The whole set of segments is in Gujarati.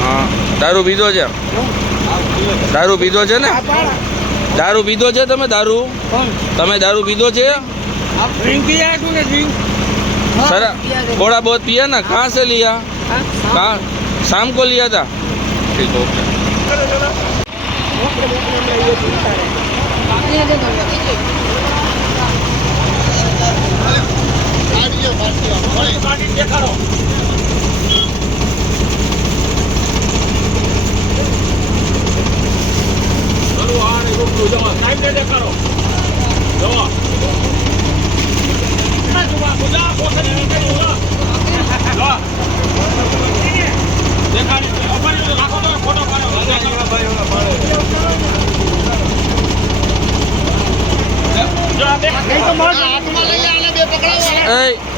હા. દારૂ પીધો છે? દારૂ પીધો છે ને? દારૂ પીધો છે તમે, દારૂ? તમે દારૂ પીધો છે? સરા. થોડા બહુ પિયા ના? કહાં સે લીયા? કહાં શામ કો લિયા તા ઠીક ઓકે. દેખાડો દેખાડો જવા બધા પોતાની રીતે દેખાડી રાખો તો ફોટો પાડો ભાઈ બે પકડાવો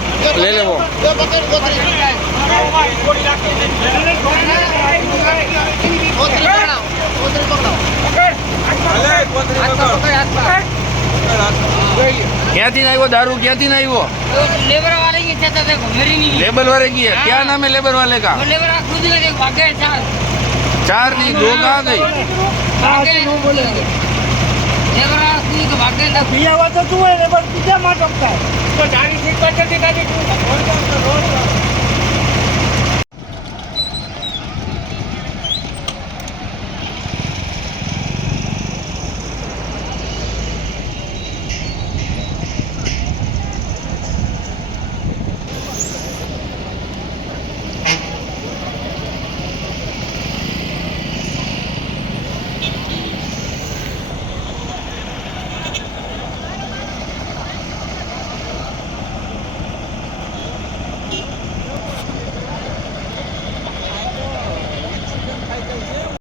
लेबर वाले की है क्या नाम है लेबर वाले का लेबर खुद लगे भागे चार चार नहीं दो कहाँ गई भागे लेबर खुद के भागे ना પિયાવા તો તું હોય ને પણ બીજા માં ટપકાય તો જાણી ગાડી તું